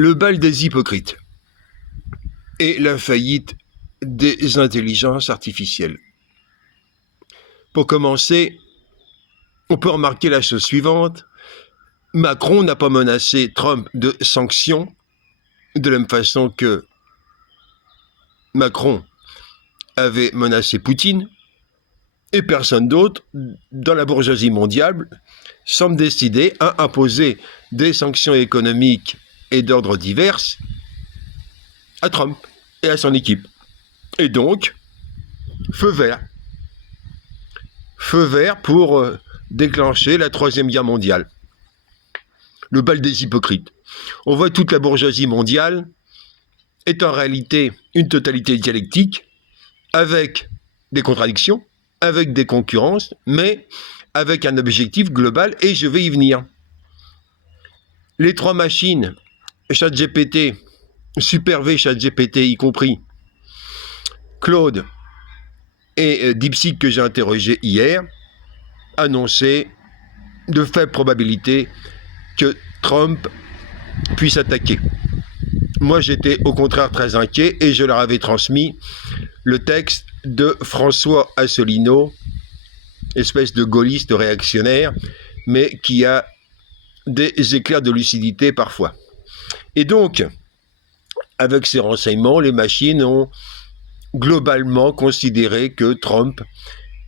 Le bal des hypocrites et la faillite des intelligences artificielles. Pour commencer, on peut remarquer la chose suivante. Macron n'a pas menacé Trump de sanctions de la même façon que Macron avait menacé Poutine, et personne d'autre dans la bourgeoisie mondiale semble décidé à imposer des sanctions économiques et d'ordre divers à Trump et à son équipe. Et donc, feu vert. Feu vert pour déclencher la Troisième Guerre mondiale. Le bal des hypocrites. On voit que toute la bourgeoisie mondiale est en réalité une totalité dialectique, avec des contradictions, avec des concurrences, mais avec un objectif global, et je vais y venir. Les trois machines, ChatGPT, Super V, ChatGPT y compris, Claude et DeepSeek que j'ai interrogé hier, annonçaient de faibles probabilités que Trump puisse attaquer. Moi, j'étais au contraire très inquiet et je leur avais transmis le texte de François Asselineau, espèce de gaulliste réactionnaire, mais qui a des éclairs de lucidité parfois. Et donc, avec ces renseignements, les machines ont globalement considéré que Trump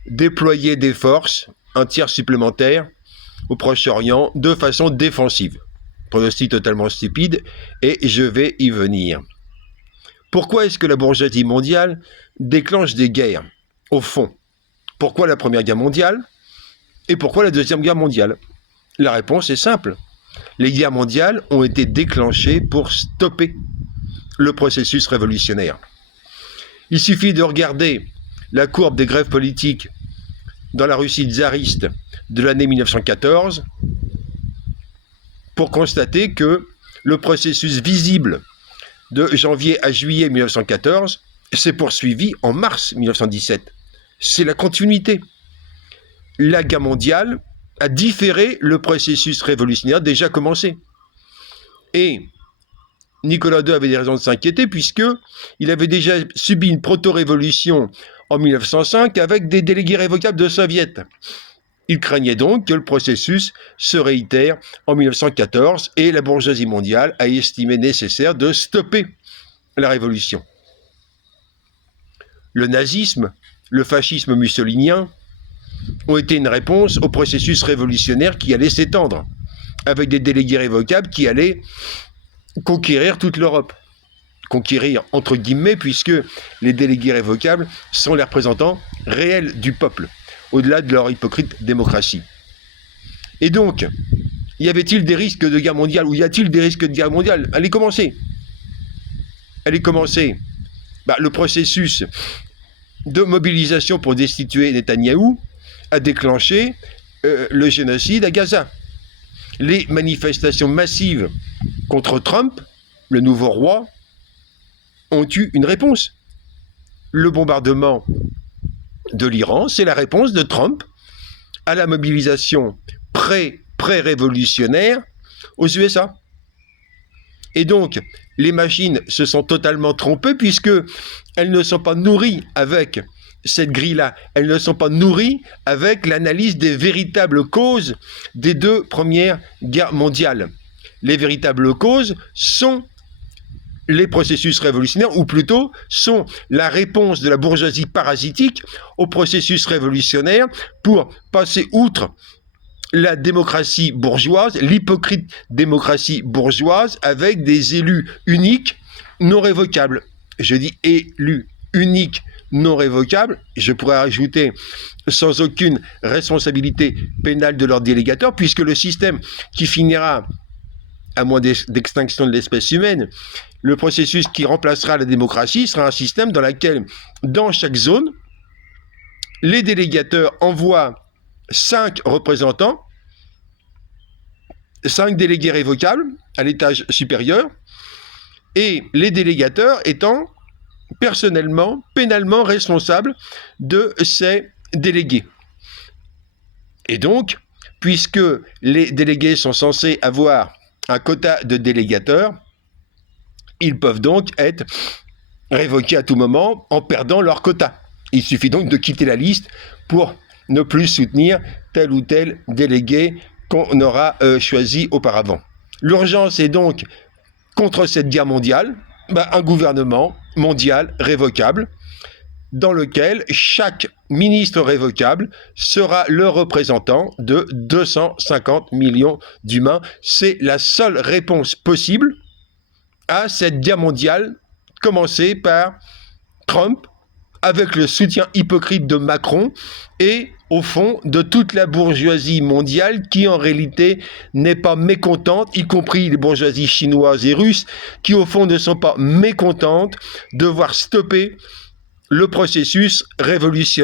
déployait des forces, un tiers supplémentaire, au Proche-Orient de façon défensive. Pronostic totalement stupide, et je vais y venir. Pourquoi est-ce que la bourgeoisie mondiale déclenche des guerres? Au fond, pourquoi la Première Guerre mondiale et pourquoi la Deuxième Guerre mondiale? La réponse est simple. Les guerres mondiales ont été déclenchées pour stopper le processus révolutionnaire. Il suffit de regarder la courbe des grèves politiques dans la Russie tsariste de l'année 1914 pour constater que le processus visible de janvier à juillet 1914 s'est poursuivi en mars 1917. C'est la continuité. La guerre mondiale a différé le processus révolutionnaire déjà commencé. Et Nicolas II avait des raisons de s'inquiéter puisqu'il avait déjà subi une proto-révolution en 1905 avec des délégués révocables de soviets. Il craignait donc que le processus se réitère en 1914 et la bourgeoisie mondiale a estimé nécessaire de stopper la révolution. Le nazisme, le fascisme mussolinien ont été une réponse au processus révolutionnaire qui allait s'étendre, avec des délégués révocables qui allaient conquérir toute l'Europe. Conquérir entre guillemets, puisque les délégués révocables sont les représentants réels du peuple, au-delà de leur hypocrite démocratie. Et donc, y avait-il des risques de guerre mondiale, ou y a-t-il des risques de guerre mondiale? Allez commencer. Le processus de mobilisation pour destituer Netanyahou a déclenché le génocide à Gaza. Les manifestations massives contre Trump, le nouveau roi, ont eu une réponse. Le bombardement de l'Iran, c'est la réponse de Trump à la mobilisation pré-révolutionnaire aux USA. Et donc, les machines se sont totalement trompées puisqu'elles ne sont pas nourries avec cette grille-là. Elles ne sont pas nourries avec l'analyse des véritables causes des deux premières guerres mondiales. Les véritables causes sont les processus révolutionnaires, ou plutôt sont la réponse de la bourgeoisie parasitique au processus révolutionnaire pour passer outre la démocratie bourgeoise, l'hypocrite démocratie bourgeoise, avec des élus uniques non révocables. Je dis élus uniques non révocables, je pourrais ajouter sans aucune responsabilité pénale de leurs délégateurs, puisque le système qui finira, à moins d'extinction de l'espèce humaine, le processus qui remplacera la démocratie sera un système dans lequel, dans chaque zone, les délégateurs envoient 5 représentants, 5 délégués révocables à l'étage supérieur, et les délégateurs étant personnellement, pénalement responsables de ces délégués. Et donc, puisque les délégués sont censés avoir un quota de délégateurs, Ils peuvent donc être révoqués à tout moment en perdant leur quota. Il suffit donc de quitter la liste pour ne plus soutenir tel ou tel délégué qu'on aura choisi auparavant. L'urgence est donc, contre cette guerre mondiale, un gouvernement mondial révocable, dans lequel chaque ministre révocable sera le représentant de 250 millions d'humains. C'est la seule réponse possible à cette guerre mondiale commencée par Trump, avec le soutien hypocrite de Macron et, au fond, de toute la bourgeoisie mondiale qui, en réalité, n'est pas mécontente, y compris les bourgeoisies chinoises et russes, qui, au fond, ne sont pas mécontentes de voir stopper le processus révolutionnaire.